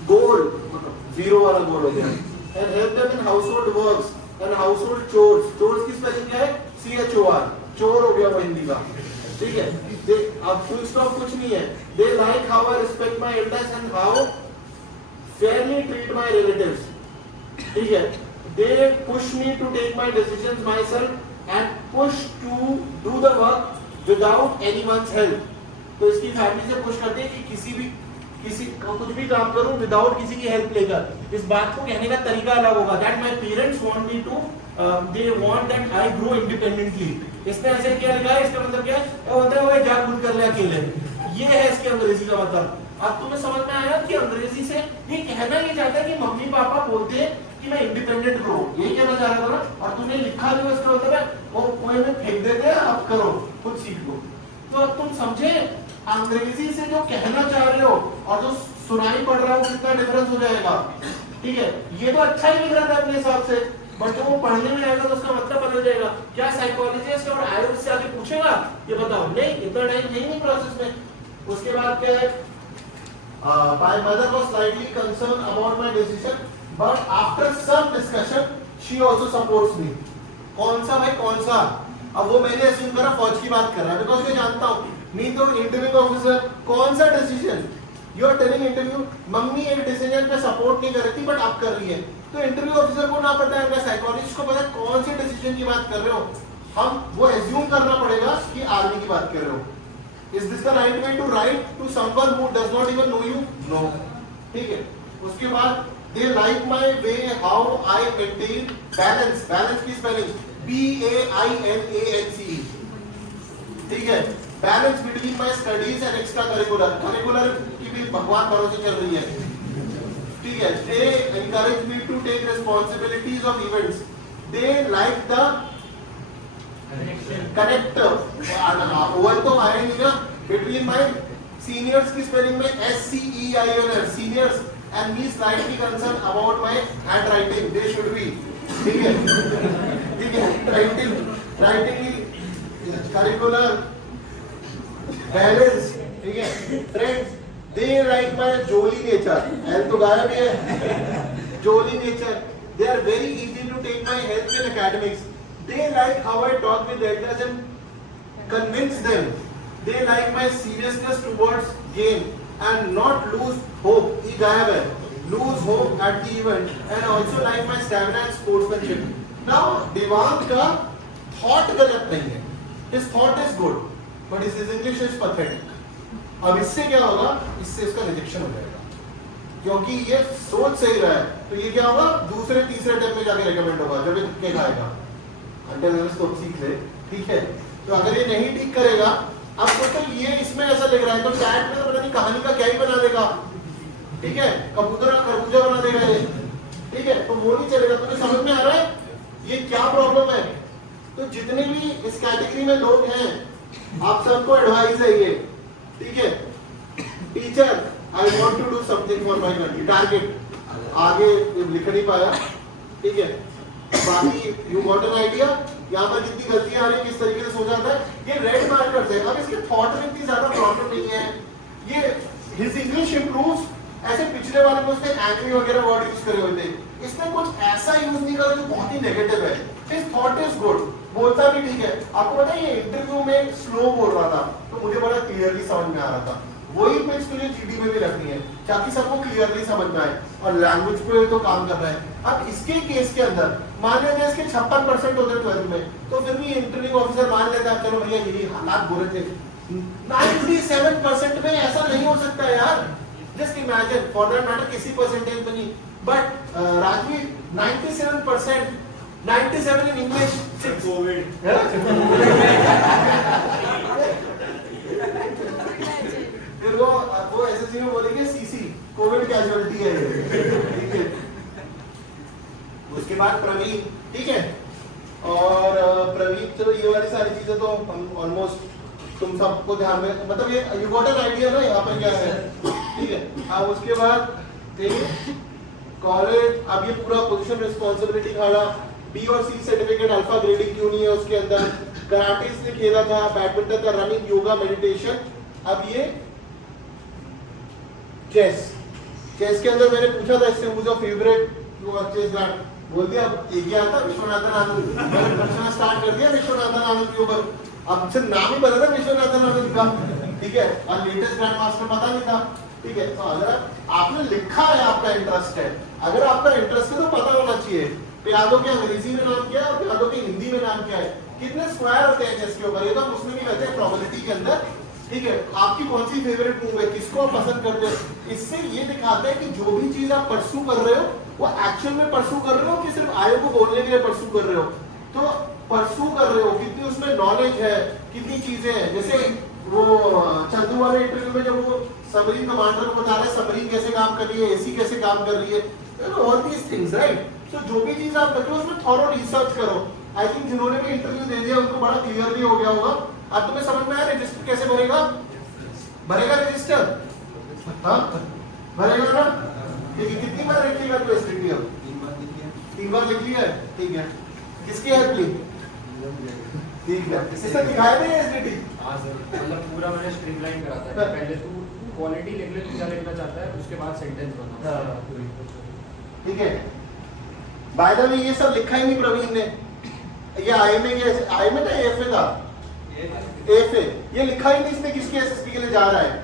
goal मतलब जीरो वाला गोल हो गया, and help them in household works and household chores, chores की स्पेलिंग क्या है CHOR, चोर हो गया वो हिंदी का, ठीक है, अब फुल स्टॉप कुछ नहीं है। They like how I respect my elders and how fairly treat my relatives, ठीक है, they push me to take my decisions myself and push to do the work without anyone's help। तो इसकी family से push करते हैं कि किसी कुछ भी काम करूं विदाउट किसी की हेल्प लेकर। इस बात को कहने का तरीका अलग होगा, that my parents want me to they want that I grow independently. इसने ऐसे क्या लिखा है, इसका मतलब क्या है, वो होता है वो जा खुद कर ले अकेले, ये है इसके अंग्रेजी का मतलब। अब तुम्हें समझ में आया कि अंग्रेजी से ये कहना ये चाहता है कि मम्मी पापा बोलते हैं कि मैं इंडिपेंडेंट करो, यही कहना चाह रहा था ना, और तूने लिखा जो इसका मतलब है वो कुएं में फेंक देते हैं, अब करो खुद सीख लो। तो अब तुम समझे अंग्रेजी से जो कहना चाह रहे हो और जो सुनाई पड़ रहा हो कितना डिफरेंस हो जाएगा, ठीक है। ये तो अच्छा ही लिख रहा था अपने हिसाब से, बट जो वो पढ़ने में आएगा तो उसका मतलब बदल जाएगा। क्या साइकोलॉजिस्ट और आईएलटीएस से आगे पूछेगा ये बताओ, नहीं इतना टाइम नहीं प्रोसेस में। उसके बाद क्या है, my mother was slightly concerned about my decision but after some discussion she also supports me। कौन सा भाई कौन सा, अब वो मैंने assume करा फौज की बात कर रहा है बिकॉज़ मैं जानता हूँ नहीं तो इंटरव्यू ऑफिसर कौन सा decision, you are telling interview mummy एक डिसीजन पे सपोर्ट नहीं कर रही थी बट आप कर रही है, तो इंटरव्यू ऑफिसर को ना पता है, साइकोलॉजिस्ट को पता है कौन से डिसीजन की बात कर रहे हो। हम वो एज्यूम करना पड़ेगा कि आर्मी की बात कर रहे हो, Is this the right way to write to someone who does not even know you? No. ठीक है. उसके बाद they like my way how I maintain balance. Balance की spelling BAILANCE. ठीक है. Balance between my studies and extracurricular. Curricular की भी भगवान भरोसे चल रही है. ठीक है. They encourage me to take responsibilities of events. They like the connector. Oval तो आया नहीं ना. Between my seniors की spelling में SCEINR seniors and me slightly concerned about my handwriting. They should be. ठीक है. ठीक है. Writing curricular balance. ठीक है. Friends, they like my jolly nature. L तो गायब है. Jolly nature. They are very easy to take my help in academics. They like how I talk with elders and convince them. They like my seriousness towards game and not lose hope. ये गायब है. Lose hope at the event and also like my stamina and sportsmanship. Now Devang का thought गलत नहीं है. His thought is good, but his English is pathetic. अब इससे क्या होगा? इससे इसका रिजेक्शन हो जाएगा. क्योंकि ये सोच सही रहा है, तो ये क्या होगा? दूसरे तीसरे टेप में जाके रेकमेंड होगा जब ये तुक्के खाएगा. अंडर इसको सीख ले. ठीक है. तो अगर ये नहीं ठीक करेगा, अब सोचो ये इसमें ऐसा लिख रहा है तो चैट में तो पता नहीं कहानी का क्या ही बना देगा. ठीक है. कबूतर का खरबूजा बना देगा ये. ठीक है. तो वो नहीं चलेगा. तुम्हें समझ में आ रहा है ये क्या प्रॉब्लम है? तो जितने भी इस कैटेगरी में लोग हैं, आप सबको एडवाइस है ये. ठीक है. Teacher, I want to do something for my country. Target आगे लिख नहीं पाया. ठीक है. बाकी यू गॉट एन आइडिया. यहाँ पर कितनी गलतियां आ रही है, किस तरीके से सोचा जाता है. ये रेड मार्कर्स है. अब इसके थॉट में इतनी ज्यादा प्रॉब्लम नहीं है. ये हिज इंग्लिश इंप्रूव्स. ऐसे पिछले वाले में उसने एंग्री वगैरह वर्ड यूज करे हुए थे. इसने कुछ ऐसा यूज नहीं करा जो बहुत ही नेगेटिव है. His thought is good. बोलता भी ठीक है. आपको पता है ये इंटरव्यू में स्लो बोल रहा था तो मुझे बड़ा क्लियरली समझ में आ रहा था. वही पेज तुझे जीडी में भी रखनी है ताकि सबको क्लियरली समझ में आए. और लैंग्वेज पे तो काम कर रहा है. अब इसके केस के अंदर मान लेते हैं इसके 56% होते 12th में, तो फिर भी इंटरव्यू ऑफिसर मान लेता है चलो भैया यही हालात बुरे थे. 97% में ऐसा नहीं हो सकता यार. Just imagine for that matter किसी परसेंटेज में नहीं. But Rajveer 97%, 97 in English. फिर वो एसएससी में बोलेंगे सीसी कोविड कैजुअलिटी है ये. ठीक है. उसके बाद प्रवीण. ठीक है. और प्रवीण चलो ये वाली सारी चीजें तो हम ऑलमोस्ट तुम सबको ध्यान में, मतलब ये यू गॉट एन आइडिया ना यहाँ पर क्या है. ठीक है. अब उसके बाद कॉलेज. अब ये पूरा पोजीशन रिस्पॉन्सिबिलिटी खाना. बी और सी सर्टिफिकेट अल्फा ग्रेडिंग क्यों नहीं है उसके अंदर. कराटे इसने खेला था, बैडमिंटन का, रनिंग, योगा, मेडिटेशन. अब ये चेस. चेस के अंदर मैंने पूछा था इससे मुझे फेवरेट चेस ग्रांड बोल दिया. एक ही आता विश्वनाथन आनंद. मैंने पूछना स्टार्ट कर दिया विश्वनाथन आनंद के ऊपर. अब सिर्फ नाम ही पता था विश्वनाथन आनंद का. ठीक है. और लेटेस्ट ग्रैंड मास्टर पता नहीं था. ठीक है. तो अगर आपने लिखा है आपका इंटरेस्ट है, अगर आपका इंटरेस्ट है तो पता होना चाहिए. प्यादों के अंग्रेजी में नाम क्या है और प्यादों के हिंदी में नाम क्या है. कितने स्क्वायर होते हैं चेस के ऊपर, ये तो हम उसमें भी रहते हैं प्रोबेबिलिटी के अंदर. ठीक है. आपकी कौन सी फेवरेट मूव है, किसको आप पसंद करते हो. इससे ये दिखाता है कि जो भी चीज आप परसू कर रहे हो वो एक्चुअल में परसू कर रहे हो कि सिर्फ आयो को बोलने के लिए परसू कर रहे हो. तो परसू कर रहे हो, कितनी उसमें नॉलेज है, कितनी चीजें हैं. जैसे वो चंदू वाले इंटरव्यू में जब वो सबरीन कमांडर को बता रहे हैं सबरीन कैसे काम कर रही है, एसी कैसे काम कर रही है, ऑल दीज थिंग्स राइट. तो जो भी चीज आप करते हो उसमें थॉरो रिसर्च करो. आई थिंक जिन्होंने भी इंटरव्यू दे दिया उनको बड़ा क्लियरली हो गया होगा. अब तुम्हें समझ में आया रजिस्टर कैसे भरेगा. भरेगा रजिस्टर. हाँ भरेगा ना. ठीक है. कितनी बार लिखिएगा तो एसटीडी अब 3 बार लिख लिया है. ठीक है. किसकी हेल्प ली. ठीक है. इससे दिखाया नहीं एसटीडी. हाँ सर, मतलब पूरा मैंने स्ट्रीमलाइन करा था. पहले तू क्वालिटी लिख ले, तू क्या लिखना चाहता है, उसके बाद सेंटेंस बना. ठीक है. बाय द वे ये सब लिखा ही नहीं प्रवीण ने. ये आईएमए के आईएमए था एफए था एफए. ये लिखा ही नहीं इसने किसके एसएसपी के लिए जा रहा है.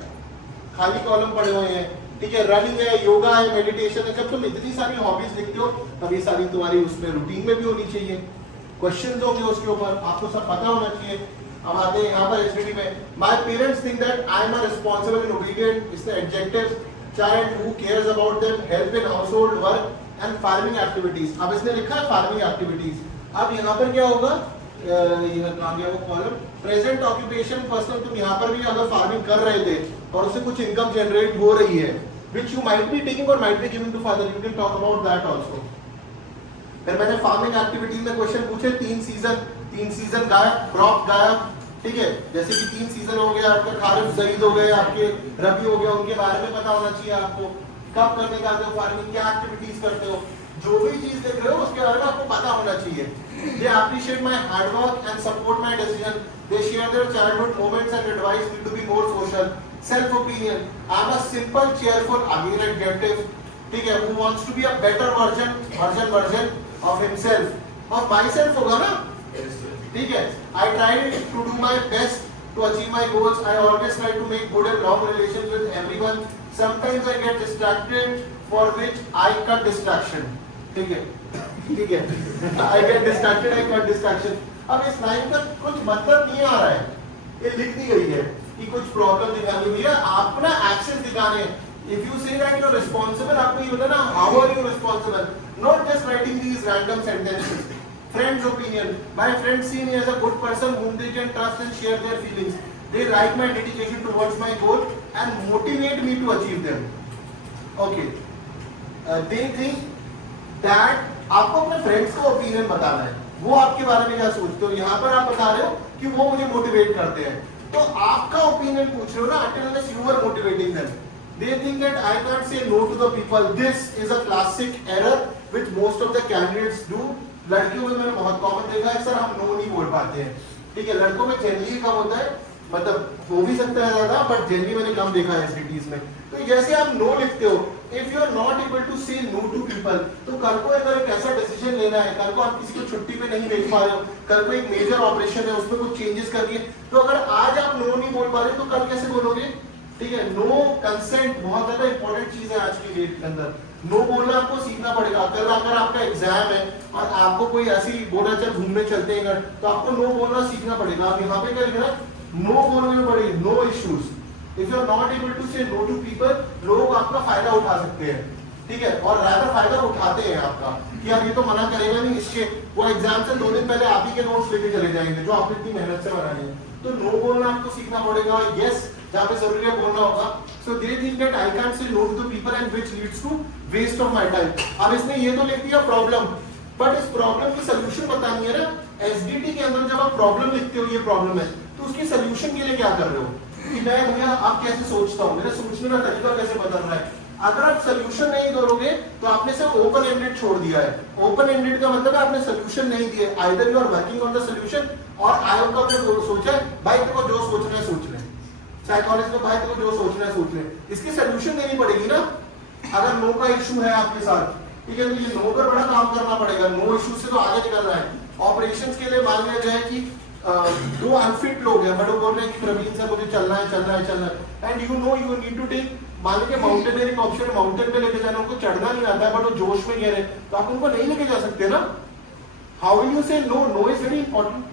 खाली कॉलम पड़े हुए हैं. ठीक है. रनिंग है, योगा है, मेडिटेशन है. जब तुम इतनी सारी हॉबीज लिखते हो तब ये सारी तुम्हारी उसमें रूटीन में भी होनी चाहिए. क्वेश्चंस होंगे उसके ऊपर, आपको सब पता होना चाहिए. अब आते हैं यहाँ पर एचडीडी में, my parents think that I am a responsible and obedient, इसके adjectives, child who cares about them, help in household work and farming activities. अब इसने लिखा है फार्मिंग एक्टिविटीज। अब यहाँ पर क्या होगा, ये कहाँ गया वो कॉलम, प्रेजेंट ऑक्यूपेशन पर्सन, तुम यहाँ पर भी अगर फार्मिंग कर रहे थे और उससे कुछ इनकम जनरेट हो रही है, which you might be taking or might be giving to father, you can talk about that also। फिर मैंने फार्मिंग एक्टिविटीज में क्वेश्चन पूछे, 3 सीजन गायब, क्रॉप गायब, ठीक है, जैसे कि 3 सीजन हो गया आपका, खारिफ ज़ईद हो गए आपके, रबी हो गया, उनके बारे में पता होना चाहिए आपको, कब करने का हो फार्मिंग, क्या एक्टिविटीज करते हो, जो भी चीज देख रहे हो उसके बारे में आपको पता होना चाहिए। They appreciate my hard work and support my decision. They share their childhood moments and advise me to be more social. Self opinion, I'm a simple, cheerful, again adjective, ठीक है, who wants to be a better version of himself, of myself होगा ना, ठीक है। I try to do my best to achieve my goals. I always try to make good and long relations with everyone. Sometimes I get distracted, for which I cut distraction, ठीक है, ठीक है, I get distracted, I cut distraction। अब इस line का कुछ मतलब नहीं आ रहा है, ये लिख दी गई है कि कुछ प्रॉब्लम दिखानी हुई है, आप ना एक्शन दिखाने हैं। If you say that you're responsible, आपको ये बताना how are you responsible, not just writing these random sentences। Friends opinion, my friends see me as a good person whom they can trust and share their feelings. They like my dedication towards my goal and motivate me to achieve them। Okay, they think that, आपको अपने friends का opinion बताना है, वो आपके बारे में क्या सोचते हो। यहाँ पर आप बता रहे हो कि वो मुझे मोटिवेट करते हैं, तो आपका ओपिनियन पूछ रहे हो ना, until unless you are motivating them। They think that I can't say no to the people। This is a classic error which most of the candidates do। लड़कियों में मैंने बहुत कॉमन देखा है, सर हम नो नहीं बोल पाते हैं, ठीक है, लड़कों में जनरली कम होता है, मतलब हो भी सकता है ज्यादा, बट जनरली मैंने कम देखा है एसडीटीज में। तो जैसे आप नो लिखते हो, if you are not able to say no to people, तो कल को अगर एक ऐसा डिसीजन लेना है, कल को आप किसी को छुट्टी पे नहीं भेज पा रहे हो, कल को एक मेजर ऑपरेशन है उसमें कुछ चेंजेस करनी है, तो अगर आज आप नो नहीं बोल पा रहे तो कल कैसे बोलोगे, ठीक है। नो कंसेंट बहुत ज्यादा इंपॉर्टेंट चीज है आज की डेट के अंदर, नो बोलना आपको सीखना पड़ेगा। कल अगर आपका एग्जाम है और आपको कोई ऐसी बोला चल घूमने चलते हैं, तो आपको नो बोलना सीखना पड़ेगा। आप यहाँ पे क्या लिखना, नो बोलने पड़ेगी, no issues. If you are not able to say no to people, लोग आपका फायदा उठा सकते हैं, ठीक है, और rather फायदा उठाते हैं आपका, कि यार ये तो मना करेगा नहीं, इसके वो एग्जाम से 2 दिन पहले आप ही के नोट्स लेके चले जाएंगे जो आप इतनी मेहनत से बनाए हैं। तो नो बोलना आपको सीखना पड़ेगा, यस जहाँ पे जरूरी है बोलना होगा। So they think that I can't say no to the people and which leads to waste of my time। अब इसने ये तो लिख दिया प्रॉब्लम, बट इस प्रॉब्लम की सोल्यूशन बतानी है ना। एसडीटी के अंदर जब आप प्रॉब्लम लिखते हो, ये प्रॉब्लम है, तो उसकी सोल्यूशन के लिए क्या कर रहे हो कि मैं भैया आप कैसे सोचता हूँ, मेरे सोचने का तरीका कैसे बदल रहा है। अगर आप सोल्यूशन नहीं करोगे तो आपने सिर्फ ओपन एंडेड छोड़ दिया है। ओपन एंडेड का मतलब है आपने सोल्यूशन नहीं दिए, either you are working on the solution, और आई का जो सोचा है भाई तेरे को जो सोचना है सोच ले, साइकोलॉजी में भाई तेरे को जो सोचना है सोच ले, इसकी सोल्यूशन देनी पड़ेगी ना। अगर नो का इशू है आपके साथ, ठीक है, तो ये नो पर बड़ा काम करना पड़ेगा, नो इशू से तो आगे निकलना है। ऑपरेशंस के लिए मान लिया जाए कि 2 अनफिट लोग हैं, बट वो बोल रहे हैं कि प्रवीण से मुझे चलना है, and you know you need to take, मान लीजिए माउंटेनियरिंग ऑप्शन है, माउंटेन पे लेके जाना, उनको चढ़ना नहीं आता है, बट वो जोश में कह रहे हैं, तो आप उनको नहीं लेके जा सकते ना। How will you say no, no is very important.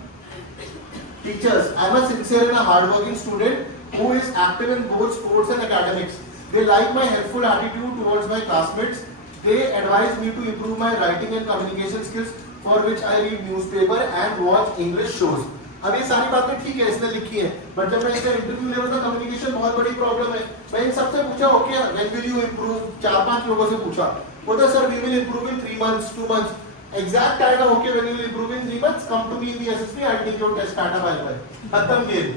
Teachers, I am a sincere and hard working student who is active in both sports and academics. They like my helpful attitude towards my classmates. They advise me to improve my writing and communication skills, for which I read newspaper and watch English shows। अब ये सारी बातें ठीक है इसने लिखी है, but जब मैं इसका इंटरव्यू ले रहा था, कम्युनिकेशन बहुत बड़ी प्रॉब्लम है। मैं इन सबसे पूछा okay when will you improve, 4-5 लोगों से पूछा, बोलता sir we will improve in 3 months 2 months। Exact आएगा okay when you will improve in 3 months, come to me in the SSP, I take your test, tata bye bye, खत्म game.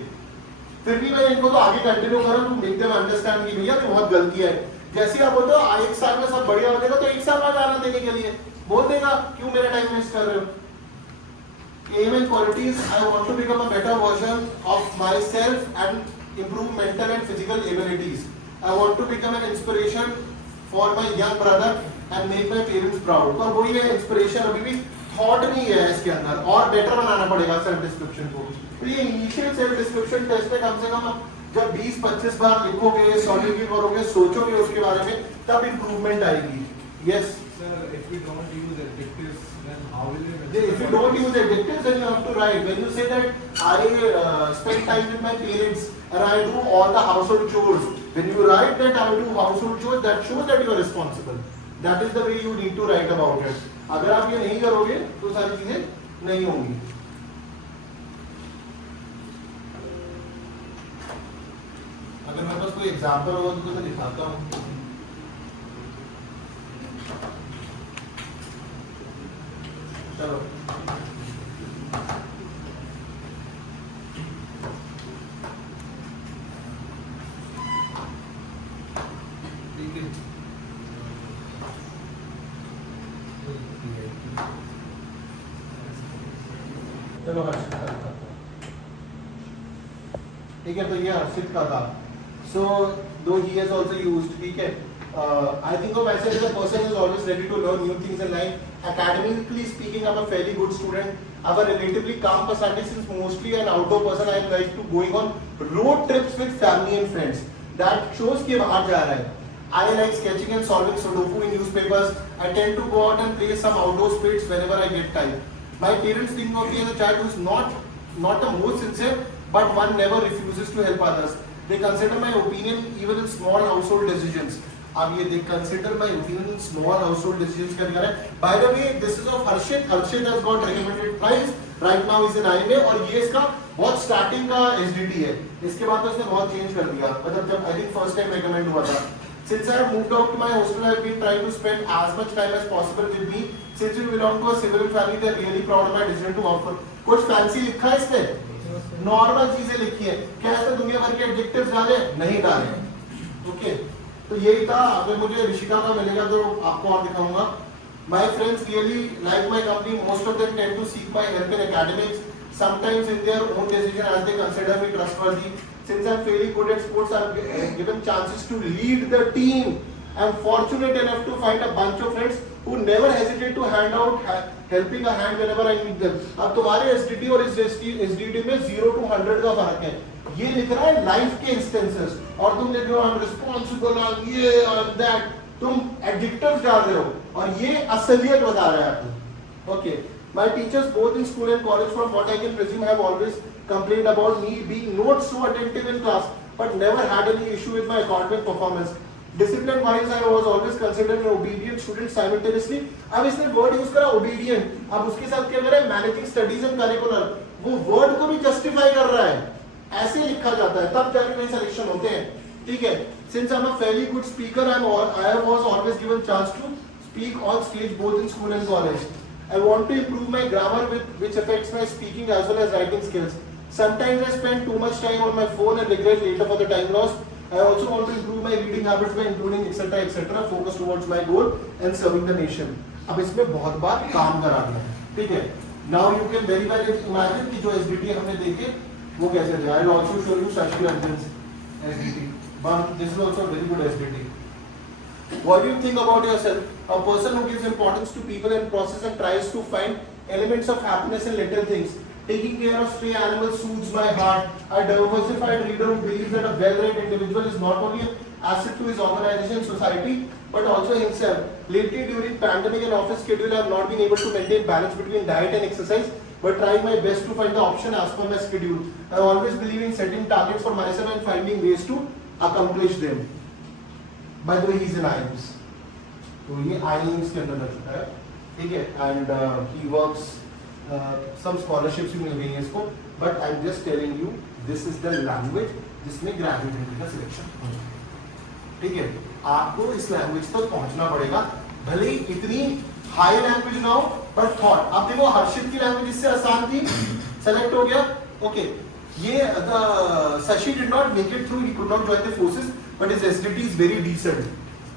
फिर भी मैं इनको तो आगे कंटिन्यू कर रहा हूं, मेक देम अंडरस्टैंड कि भैया ये बहुत गलती है। जैसे आप बोलते हो 1 साल में सब बढ़िया हो जाएगा, तो 1 साल बाद आना देने के लिए बोल देगा क्यों मेरा टाइम वेस्ट कर रहे हो। Aim and qualities, I want to become a better version of myself and improve mental and physical abilities। I want to become an inspiration for my young brother and make my parents proud। तो वही है inspiration, अभी भी thought नहीं है इसके अंदर, और बेटर बनाना पड़ेगा सेल्फ डिस्क्रिप्शन को। तो ये इनिशियल सेल्फ डिस्क्रिप्शन टेस्ट में कम से कम जब 20-25 बार लिखोगे, सॉल्व करोगे, सोचोगे उसके बारे में, तब इंप्रूवमेंट आएगी। Yes sir sir, if we don't use adjectives, then how will you If you don't use adjectives, then you have to write. When you say that I spend time with my parents and I do all the household chores, when you write that I do household chores, that shows that you are responsible. That is the way you need to write about it. अगर आप ये नहीं करोगे तो सारी चीजें नहीं होंगी. अगर मेरे पास कोई एग्जाम्पल होगा तो मैं दिखाता हूँ. चलो ठीक है. चलो हर्षित का दिखाता हूँ. ठीक है, तो ये हर्षित का था. So though he has also used, ठीक है. I think of myself as a person who is always ready to learn new things in life. Academically speaking, I'm a fairly good student. I'm a relatively calm personality since mostly an outdoor person. I like to going on road trips with family and friends. That shows कि बाहर जा रहा है. I like sketching and solving Sudoku in newspapers. I tend to go out and play some outdoor sports whenever I get time. My parents think of me as a child who is not the most sincere, but one never refuses to help others. They consider my opinion even in small household decisions. अब ये they consider my opinion in small household decisions क्या दिखा रहा है? By the way, this is of Harshit. Harshit has got recommended prize. Right now is in IMA और ये इसका बहुत स्टार्टिंग का SDT है. इसके बाद तो इसने बहुत चेंज कर दिया. मतलब जब I think first time recommend हुआ था. Since I have moved out to my hostel, I have been trying to spend as much time as possible with me. Since we belong to a civil family, they are really proud of my decision to work for. कुछ fancy लिखा है इसमें? Normal चीजें लिखी है. क्या इसमें दुनिया भर के एडजेक्टिव्स डाले? नहीं डाले. ओके, तो यही था. अगर मुझे ऋषिका का मिलेगा तो आपको और दिखाऊंगा. My friends really like my company. Most of them tend to seek my help in academics. Sometimes in their own decision as they consider me trustworthy. Since I'm fairly good at sports, I'm given chances to lead the team. I'm fortunate enough to find a bunch of friends who never hesitate to hand out helping a hand whenever I need them. अब तुम्हारे SDT और इस SDT में 0 to 100 का फर्क है. ये लिख रहा है लाइफ के इंस्टेंसेस और तुम लिख रहे हो I'm responsible, I'm ये I'm that. तुम एडजेक्टिव्स डाल रहे हो और ये असलियत बता रहा है आपको. Okay. My teachers both in school and college, from what I can presume, have always complained about me being not so attentive in class, but never had any issue with my academic performance. Discipline wise, I was always considered an obedient student simultaneously. अब इसने word use करा obedient. अब उसके साथ क्या करा है? Managing studies and curricular. वो word को भी justify कर रहा है. ऐसे लिखा जाता है, तब जाके कहीं selection होते हैं. ठीक है. Since I'm a fairly good speaker, I was always given chance to speak on stage both in school and college. I want to improve my grammar, which affects my speaking as well as writing skills. Sometimes I spend too much time on my phone and regret later for the time lost. I also want to improve my reading habits by including etc. Focus towards my goal and serving the nation. अब इसमें बहुत बार काम करा दिया. ठीक है. Now you can very well imagine कि जो SDT हमने देखे वो कैसे थे. I'll also show you Shashi Arjun's SDT. But this is also a very good SDT. What do you think about yourself? A person who gives importance to people and process and tries to find elements of happiness in little things. Taking care of stray animals soothes my heart. A diversified reader who believes that a well-read individual is not only an asset to his organization and society, but also himself. Lately, during pandemic and office schedule, I have not been able to maintain balance between diet and exercise, but trying my best to find the option as per my schedule. I always believe in setting targets for myself and finding ways to accomplish them. By the way, he's in IIMS. तो ये IIMS के अंदर लग चुका है. ठीक है. And he works. Some scholarships भी मिल गई हैं इसको. But I'm just telling you, this is the language जिसमें graduate entry का selection होगा. ठीक है. आपको इस language तक पहुंचना पड़ेगा. भले ही इतनी high language ना हो, पर thought. अब देखो हर्षित की language इससे आसान थी. Select हो गया. Okay. ये Shashi did not make it through. He could not join the forces. But his SDT is very decent.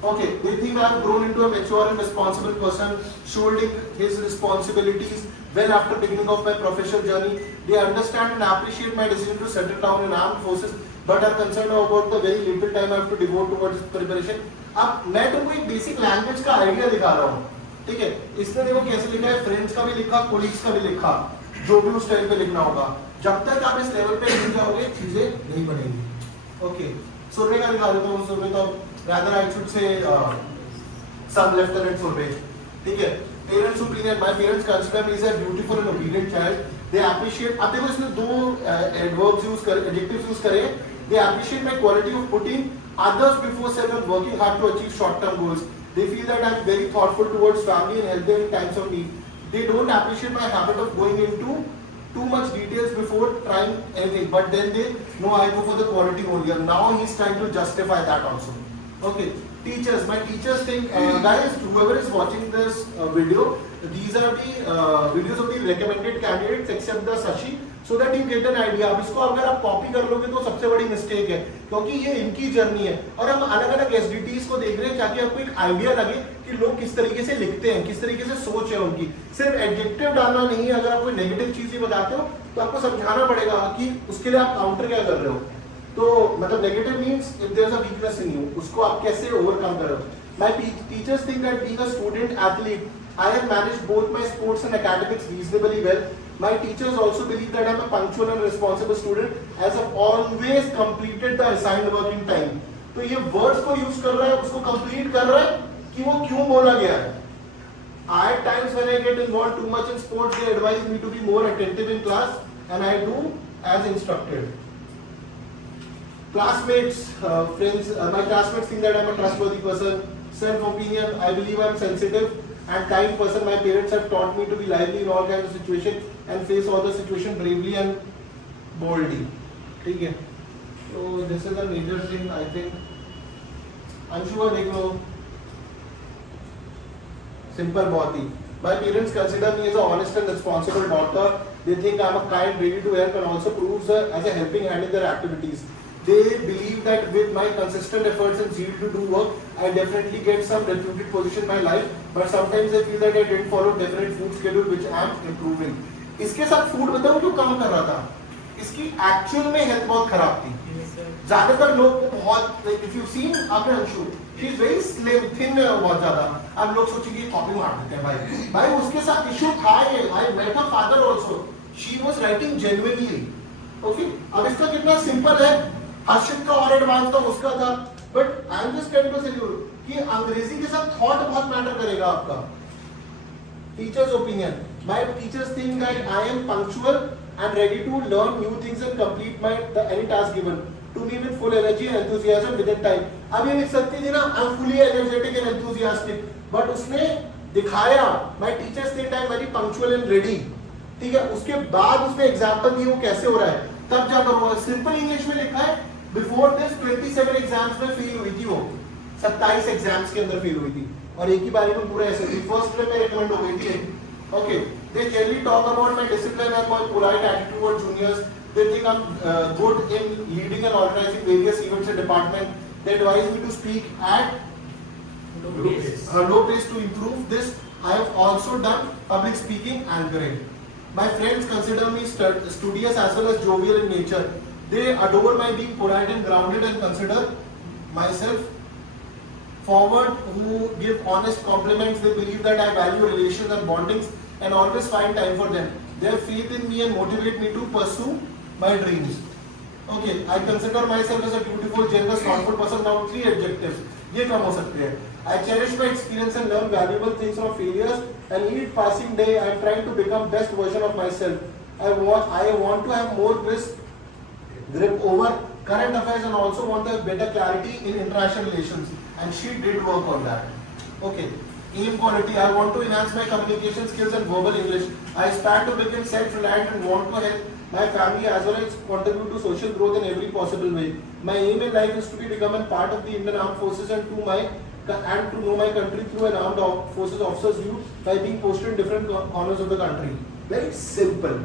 Okay, they think I have grown into a mature and responsible person, shouldering his responsibilities well after beginning of my professional journey. They understand and appreciate my decision to settle down in armed forces, but are concerned about the very little time I have to devote towards preparation. अब मैं तुमको एक basic language का idea दिखा रहा हूँ. ठीक है. इसने देखो कैसे लिखा है. फ्रेंड्स का भी लिखा, कोलिग्स का भी लिखा, जो भी उस टाइम पे लिखना होगा. जब तक आप इस लेवल पे नहीं जाओगे चीजें नहीं बनेंगी. ओके. सुरभि का दिखा देता हूँ. सुरभि तो rather I should say some lieutenant Surbhi. ठीक है. Parents' opinion. My parents consider me as a beautiful and obedient child. They appreciate. अब देखो इसने दो adverbs use करे, adjectives use करे. They appreciate my quality of putting others before self and working hard to achieve short-term goals. They feel that I'm very thoughtful towards family and help them in times of need. They don't appreciate my habit of going into too much details before trying anything, but then they know I go for the quality only. And now he's trying to justify that also. Okay, teachers. My teachers think, guys, whoever is watching this video, these are the videos of the recommended candidates except the Sashi, so that you get an idea. अब इसको अगर आप copy कर लोगे तो सबसे बड़ी mistake है, क्योंकि ये इनकी जर्नी है और हम अलग अलग SDTs को देख रहे हैं ताकि आपको एक आइडिया लगे कि लोग किस तरीके से लिखते हैं, किस तरीके से सोच है उनकी. सिर्फ एडजेक्टिव डालना नहीं है. अगर आप कोई नेगेटिव चीज ही बताते हो तो आपको समझाना पड़ेगा कि उसके लिए आप काउंटर क्या कर रहे हो. तो मतलब negative means if there is a weakness in you, उसको आप कैसे ओवरकम कर रहे हो. My teachers think that being a student athlete I have managed both my sports and academics reasonably well. My teachers also believe that I am a punctual and responsible student as I've always completed the assigned work in time. तो ये words को use कर रहा है, उसको complete कर रहा है कि वो क्यों बोला गया है. At times when I get involved too much in sports, they advise me to be more attentive in class, and I do as instructed. Classmates, friends, my classmates think that I am a trustworthy person. Self-opinion, I believe I am sensitive and kind person. My parents have taught me to be lively in all kinds of situations and face all the situation bravely and boldly. ठीक है. So this is a major thing I think. I'm sure देख लो. Simple बहुत ही. My parents consider me as a honest and responsible daughter. They think I'm a kind, ready to help, and also proves as a helping hand in their activities. They believe that with my consistent efforts and zeal to do work, I definitely get some reputed position in my life. But sometimes I feel that I didn't follow definite food schedule, which I am improving. इसके साथ food बताऊँ क्यों काम कर रहा था. इसकी actual में हेल्थ बहुत खराब थी. ज्यादातर लोग को बहुत, if you seen आपने Anshu, she is very slim, thin बहुत ज्यादा. अब लोग सोचेंगे कॉपी मार देते हैं भाई उसके साथ इशू था ये. I met her father also. She was writing genuinely. Okay, अब इसका कितना सिंपल है. हर्षित का और एडवांस था उसका था. But I am just trying to tell you कि अंग्रेजी के साथ थॉट बहुत मैटर करेगा आपका. Teachers opinion. My teachers think that I am punctual and ready to learn new things and complete my any task given to me with full energy and enthusiasm within time. अब ये लिख सकती थी ना, I am fully energetic and enthusiastic, but उसने दिखाया my teachers think I am very punctual and ready. ठीक है, उसके बाद उसने एग्जांपल दिए वो कैसे हो रहा है, तब जाकर वो सिंपल इंग्लिश में लिखा है. बिफोर दिस 27 एग्जाम्स में फेल हुई थी वो, 27 एग्जाम्स के अंदर फेल हुई थी और एक ही बारी में पूरा ऐसे थी. फर्स्ट टाइम में रिकमेंड हो गई थी. Okay, they generally talk about my discipline and my polite attitude towards juniors. They think I am good in leading and organising various events in department. They advise me to speak at low pace to improve this. I have also done public speaking anchoring. My friends consider me studious as well as jovial in nature. They adore my being polite and grounded and consider myself forward, who give honest compliments. They believe that I value relations and bondings and always find time for them. They have faith in me and motivate me to pursue my dreams. Okay, I consider myself as a beautiful, generous, thoughtful person. Now 3 adjectives. ये कम हो सकते हैं. I cherish my experience and learn valuable things from failures, and each passing day I am trying to become best version of myself. I want to have more grip over current affairs and also want a better clarity in international relations, and she did work on that. Okay, aim quality. I want to enhance my communication skills and verbal English. I aspire to become self-reliant and want to help my family as well as contribute to social growth in every possible way. My aim in life is to become a part of the Indian Armed Forces and to know my country through an armed forces officer's view by being posted in different corners of the country. Very simple,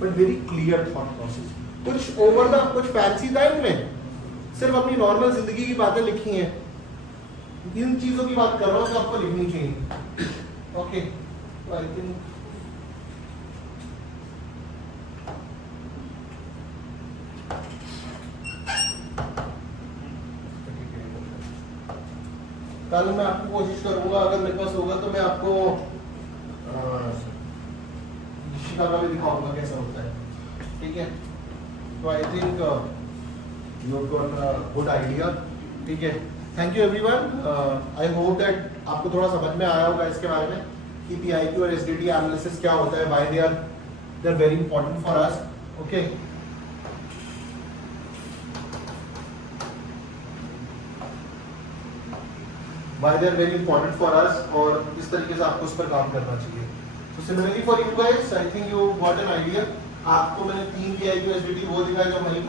but very clear thought process. कुछ over the कुछ fancy था इनमें, सिर्फ अपनी normal जिंदगी की बातें लिखी हैं. इन चीजों की बात कर रहा हूँ जो आपको लिखनी चाहिए. ओके, आई थिंक कल मैं आपको कोशिश करूंगा, अगर मेरे पास होगा तो मैं आपको शिकागो भी दिखाऊंगा कैसा होता है. ठीक है, तो I think you got a good idea. ठीक है, thank you everyone. I hope that आपको थोड़ा समझ में आया होगा इसके बारे में कि PIQ और SDT एनालिसिस क्या होता है, why they are very important for us. Okay, why they are very important for us, और इस तरीके से आपको उस पर काम करना चाहिए। तो similarly for you guys, I think you got an idea. आपको मैंने 3 PIQ SDT वो दिखाया जो वहीं